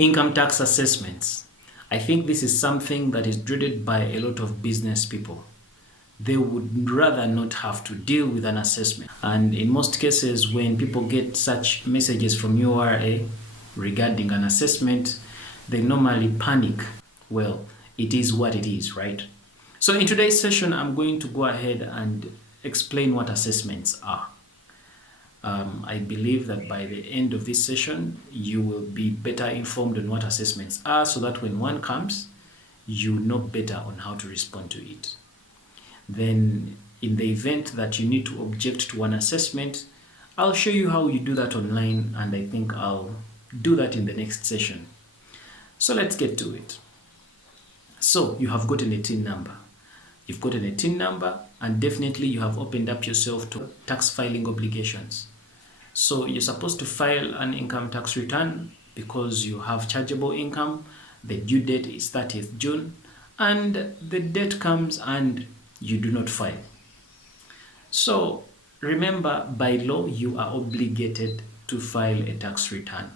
Income tax assessments. I think this is something that is dreaded by a lot of business people. They would rather not have to deal with an assessment. And in most cases, when people get such messages from URA regarding an assessment, they normally panic. Well, it is what it is, right? So in today's session, I'm going to go ahead and explain what assessments are. I believe that by the end of this session, you will be better informed on what assessments are so that when one comes, you know better on how to respond to it. Then in the event that you need to object to an assessment, I'll show you how you do that online, and I think I'll do that in the next session. So let's get to it. So you have gotten a TIN number. You've gotten a TIN number, and definitely you have opened up yourself to tax filing obligations. So you're supposed to file an income tax return because you have chargeable income. The due date is 30th June, and the date comes and you do not file. So remember, by law, you are obligated to file a tax return.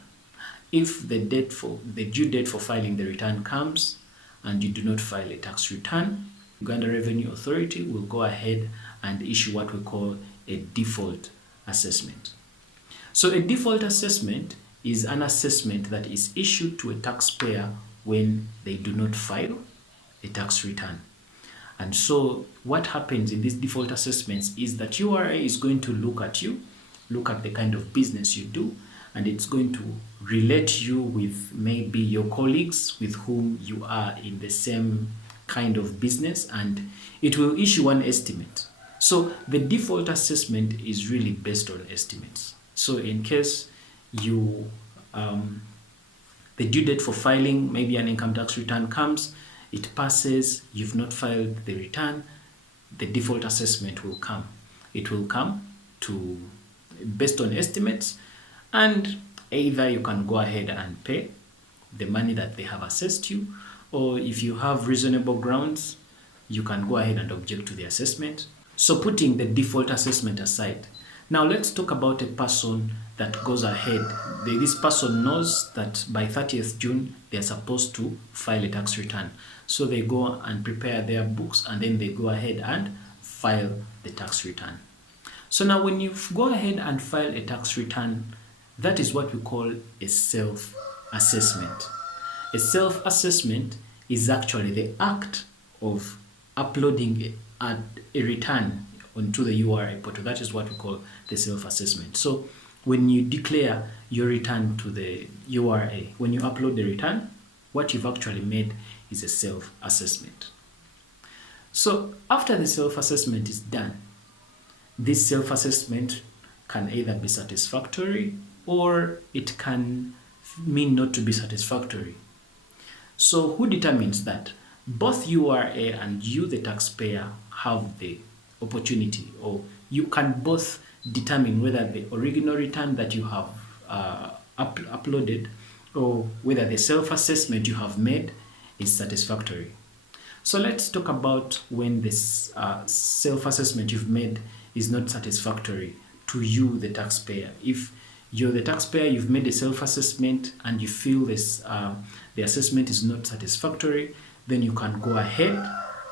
If the due date for filing the return comes and you do not file a tax return, Uganda Revenue Authority will go ahead and issue what we call a default assessment. So a default assessment is an assessment that is issued to a taxpayer when they do not file a tax return. And so what happens in these default assessments is that URA is going to look at you, look at the kind of business you do, and it's going to relate you with maybe your colleagues with whom you are in the same kind of business, and it will issue an estimate. So the default assessment is really based on estimates. So in case you the due date for filing maybe an income tax return comes, it passes, you've not filed the return, the default assessment will come. It will come based on estimates, and either you can go ahead and pay the money that they have assessed you, or if you have reasonable grounds, you can go ahead and object to the assessment. So putting the default assessment aside, now let's talk about a person that goes ahead. This person knows that by 30th June, they're supposed to file a tax return. So they go and prepare their books, and then they go ahead and file the tax return. So now when you go ahead and file a tax return, that is what we call a self-assessment. A self-assessment is actually the act of uploading a return onto the URA portal. That is what we call the self-assessment. So when you declare your return to the URA, when you upload the return, what you've actually made is a self-assessment. So after the self-assessment is done, this self-assessment can either be satisfactory or it can mean not to be satisfactory. So who determines that? Both URA and you, the taxpayer, have the opportunity, or you can both determine whether the original return that you have uploaded or whether the self-assessment you have made is satisfactory. So let's talk about when this self-assessment you've made is not satisfactory to you, the taxpayer. If you're the taxpayer, you've made a self-assessment and you feel the assessment is not satisfactory, then you can go ahead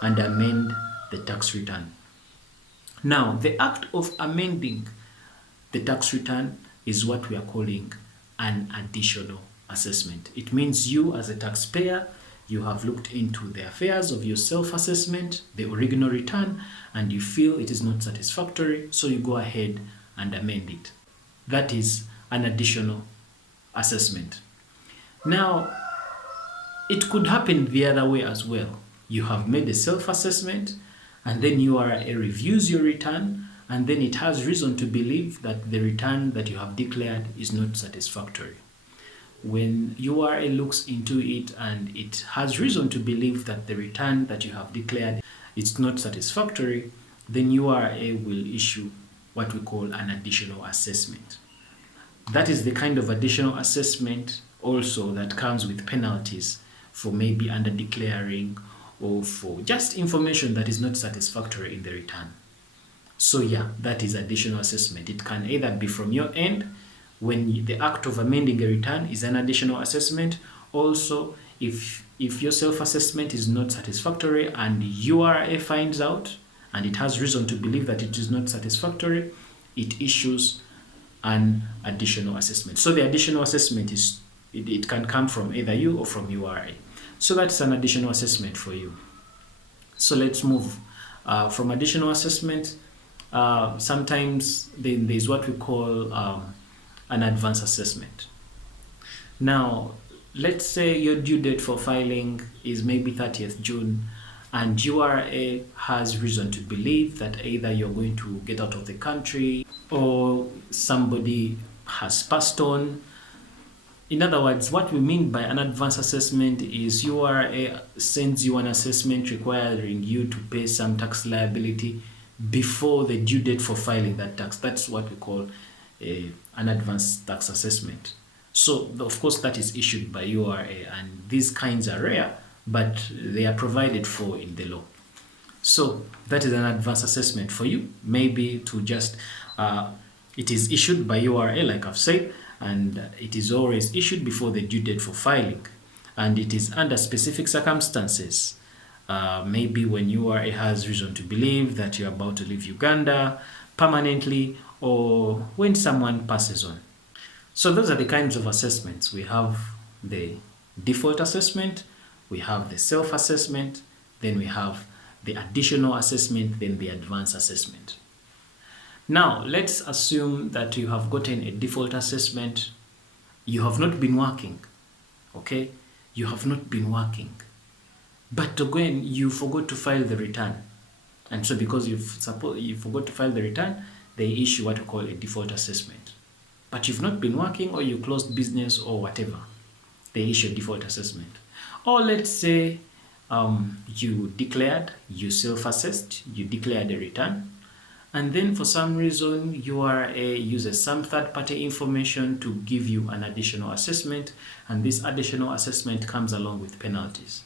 and amend the tax return. Now, the act of amending the tax return is what we are calling an additional assessment. It means you, as a taxpayer, you have looked into the affairs of your self-assessment, the original return, and you feel it is not satisfactory, so you go ahead and amend it. That is an additional assessment. Now, it could happen the other way as well. You have made a self-assessment, and then URA reviews your return, and then it has reason to believe that the return that you have declared is not satisfactory. When URA looks into it and it has reason to believe that the return that you have declared is not satisfactory, then URA will issue what we call an additional assessment. That is the kind of additional assessment also that comes with penalties for maybe under declaring or for just information that is not satisfactory in the return. So yeah, that is additional assessment. It can either be from your end when the act of amending a return is an additional assessment, Also, if your self-assessment is not satisfactory and URA finds out and it has reason to believe that it is not satisfactory, it issues an additional assessment. So the additional assessment is, it can come from either you or from URA. So that's an additional assessment for you. So let's move from additional assessment. Sometimes there's what we call an advance assessment. Now, let's say your due date for filing is maybe 30th June, and URA has reason to believe that either you're going to get out of the country or somebody has passed on. In other words, what we mean by an advance assessment is URA sends you an assessment requiring you to pay some tax liability before the due date for filing that tax. That's what we call an advance tax assessment. So, of course, that is issued by URA, and these kinds are rare, but they are provided for in the law. So, that is an advance assessment for you. Maybe to just, it is issued by URA, like I've said, and it is always issued before the due date for filing. And it is under specific circumstances. Maybe when URA has reason to believe that you're about to leave Uganda permanently, or when someone passes on. So those are the kinds of assessments. We have the default assessment, we have the self-assessment, then we have the additional assessment, then the advanced assessment. Now, let's assume that you have gotten a default assessment. You have not been working, okay? You have not been working. But again, you forgot to file the return. And so because you forgot to file the return, they issue what we call a default assessment. But you've not been working, or you closed business or whatever, they issue a default assessment. Or let's say you declared, you self-assessed, you declared a return, and then for some reason URA uses some third-party information to give you an additional assessment, and this additional assessment comes along with penalties.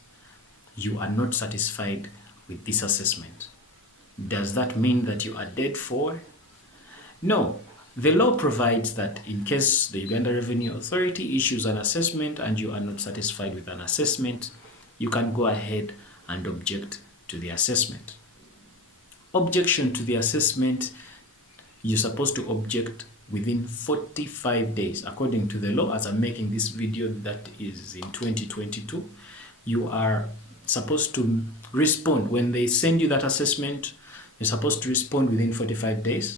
You are not satisfied with this assessment. Does that mean that you are dead for? No. The law provides that in case the Uganda Revenue Authority issues an assessment and you are not satisfied with an assessment, you can go ahead and object to the assessment. Objection to the assessment, you're supposed to object within 45 days. According to the law, as I'm making this video that is in 2022, you are supposed to respond. When they send you that assessment, you're supposed to respond within 45 days.